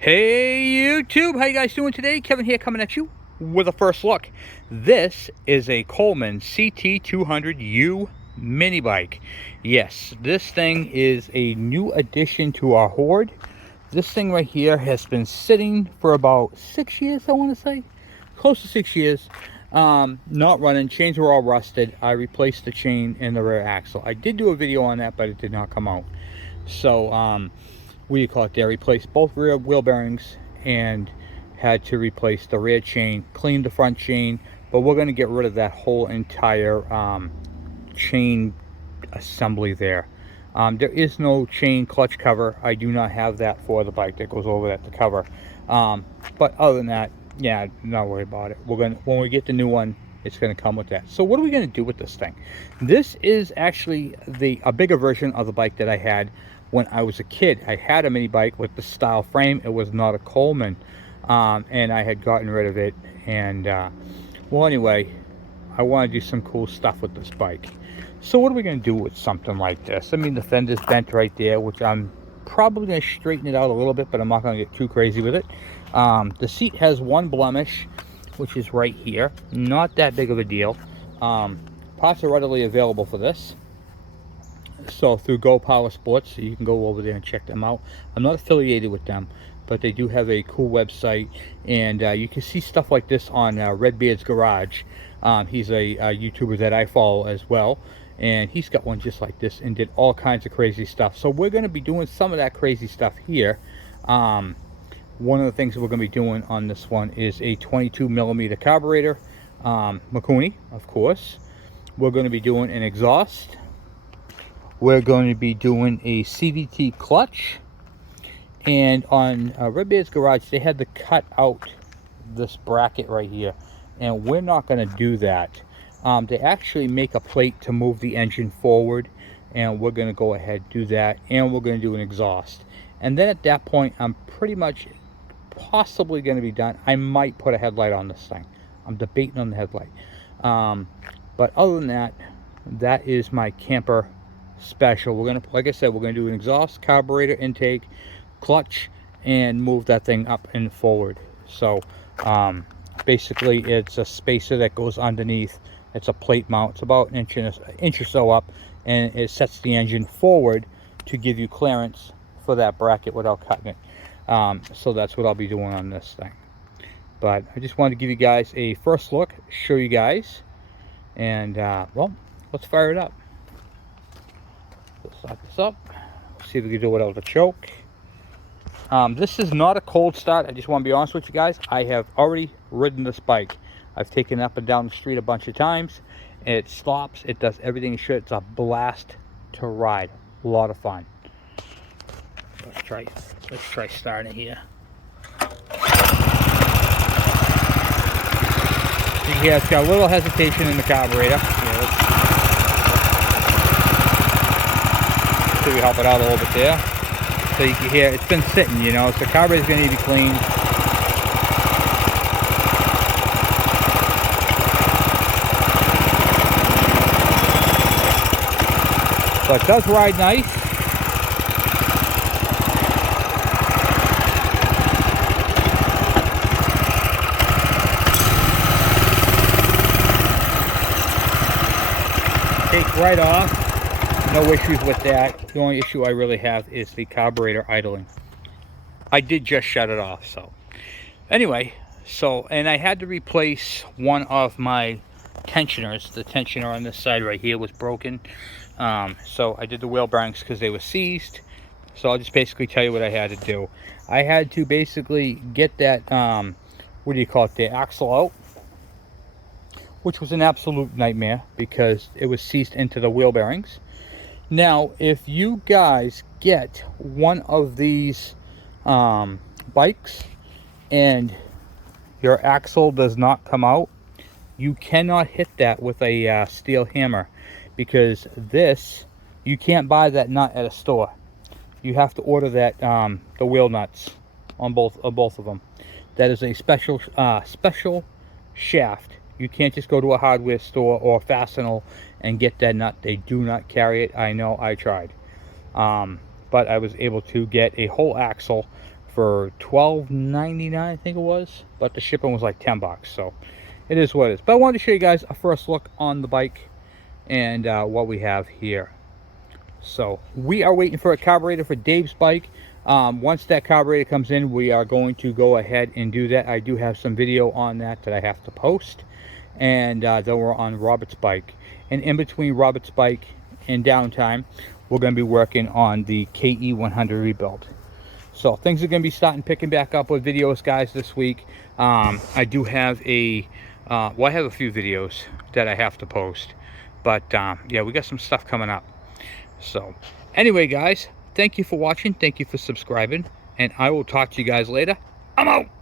Hey YouTube, how you guys doing today? Kevin here coming at you with a first look. This is a Coleman CT200U Mini Bike. Yes, this thing is a new addition to our horde. This thing right here has been sitting for about 6 years, I want to say. Close to 6 years. Not running. Chains were all rusted. I replaced the chain in the rear axle. I did do a video on that, but it did not come out. So, what do you call it there? Replaced both rear wheel bearings and had to replace the rear chain, clean the front chain, but we're going to get rid of that whole entire chain assembly there. There is no chain clutch cover. I do not have that for the bike that goes over that to cover. But other than that, yeah, not worry about it. When we get the new one, it's going to come with that. So what are we going to do with this thing? This is actually a bigger version of the bike that I had when I was a kid. I had a mini bike with the style frame. It was not a Coleman, and I had gotten rid of it. And well, anyway, I want to do some cool stuff with this bike. So what are we going to do with something like this? I mean, the fender's bent right there, which I'm probably going to straighten it out a little bit, but I'm not going to get too crazy with it. The seat has one blemish, which is right here. Not that big of a deal. Parts are readily available for this. So through Go Power Sports, you can go over there and check them out. I'm not affiliated with them, but they do have a cool website, and you can see stuff like this on Redbeard's Garage. He's a YouTuber that I follow as well, and he's got one just like this and did all kinds of crazy stuff. So we're going to be doing some of that crazy stuff here. One of the things that we're going to be doing on this one is a 22mm carburetor, Mikuni, of course. We're going to be doing an exhaust. We're going to be doing a CVT clutch. And on Redbeard's Garage, they had to cut out this bracket right here, and we're not going to do that. They actually make a plate to move the engine forward, and we're going to go ahead and do that, and we're going to do an exhaust. And then at that point, I'm pretty much possibly going to be done. I might put a headlight on this thing. I'm debating on the headlight. But other than that, that is my camper special. We're going to, like I said, we're going to do an exhaust, carburetor, intake, clutch, and move that thing up and forward. So basically it's a spacer that goes underneath. It's a plate mount. It's about an inch or so up, and it sets the engine forward to give you clearance for that bracket without cutting it. So that's what I'll be doing on this thing. But I just wanted to give you guys a first look, show you guys, and well, let's fire it up. Let's start this up, see if we can do it without a choke. This is not a cold start. I just want to be honest with you guys. I have already ridden this bike. I've taken it up and down the street a bunch of times. It stops. It does everything it should. It's a blast to ride. A lot of fun. Let's try starting it here. You can hear it's got a little hesitation in the carburetor. See if we help it out a little bit there. So you can hear it's been sitting, you know, so the carburetor's going to need to be cleaned. So it does ride nice. Take right off. No issues with that. The only issue I really have is the carburetor idling. I did just shut it off, so. Anyway, and I had to replace one of my tensioners. The tensioner on this side right here was broken. So I did the wheel bearings because they were seized. So I'll just basically tell you what I had to do. I had to basically get that, what do you call it, the axle out, which was an absolute nightmare because it was seized into the wheel bearings. Now, if you guys get one of these bikes and your axle does not come out, you cannot hit that with a steel hammer, because this, you can't buy that nut at a store. You have to order that the wheel nuts on both of them. That is a special shaft. You can't just go to a hardware store or Fastenal and get that nut. They do not carry it. I know, I tried. But I was able to get a whole axle for $12.99, I think it was, but the shipping was like 10 bucks. So it is what it is. But I wanted to show you guys a first look on the bike and what we have here. So we are waiting for a carburetor for Dave's bike. Once that carburetor comes in, we are going to go ahead and do that. I do have some video on that I have to post, and then we're on Robert's bike. And in between Robert's bike and downtime, we're going to be working on the KE100 rebuild. So things are going to be starting picking back up with videos, guys, this week. I do have a well, I have a few videos that I have to post, but yeah, we got some stuff coming up. So anyway, guys, thank you for watching, thank you for subscribing, and I will talk to you guys later. I'm out.